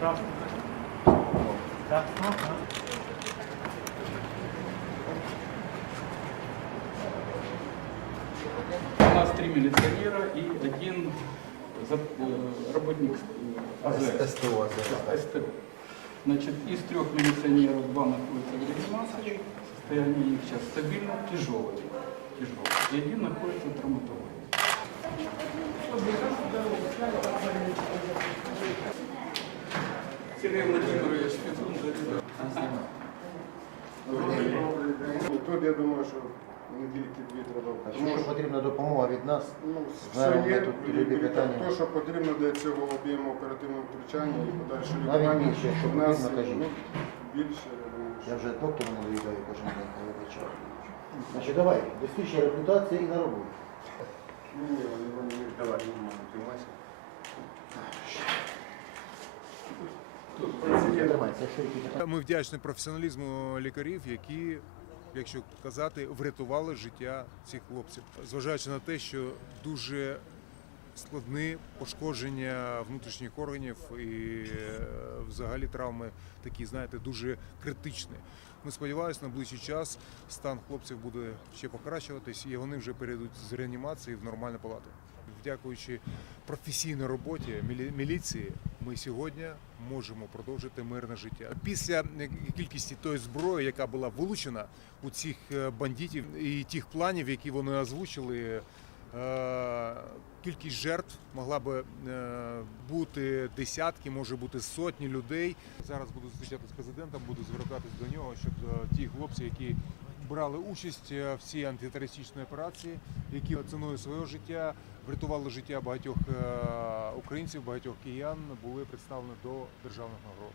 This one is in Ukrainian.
У нас три милиционера и один э, работник э, АЗС. СТО. СТО. Значит, из трех милиционеров два находятся в реанимации, состояние их сейчас стабильно, тяжелое, тяжелое. И один находится в травматологии. Владимирович, Тут я думаю, що недільки дві треба. А Тому що що, потрібна допомога від нас? ну, Знаємо, все ми є, тут питання. то, що потрібно для цього об'єму оперативного втручання і подальше Навіть лікування. більше, якщо в нас, потрібно, кажіть. ну, більше, я думаю, що- Я вже доктору не доїдаю кожен день, я вибачаю. Значить, давай, досвідча реабілітація і на роботу. Ні, ні, вони, вони, давай, ну, тримайся. Тримайся, якщо які питання. Ми вдячні професіоналізму лікарів, які, якщо казати, врятували життя цих хлопців, зважаючи на те, що дуже складні пошкодження внутрішніх органів і е, взагалі травми такі, знаєте, дуже критичні. Ми сподіваємося, на ближчий час стан хлопців буде ще покращуватись, і вони вже перейдуть з реанімації в нормальну палату. Дякуючи професійній роботі міліції, ми сьогодні можемо продовжити мирне життя. Після е, кількості тої зброї, яка була вилучена у цих е, бандитів і тих планів, які вони озвучили. е, Кількість жертв могла би бути десятки, може бути сотні людей. Зараз буду зустрічати з президентом, буду звертатись до нього, щоб ті хлопці, які брали участь е, в цій антитерористичній операції, які ціною свого життя врятували життя багатьох е, українців, багатьох киян, були представлені до державних нагород.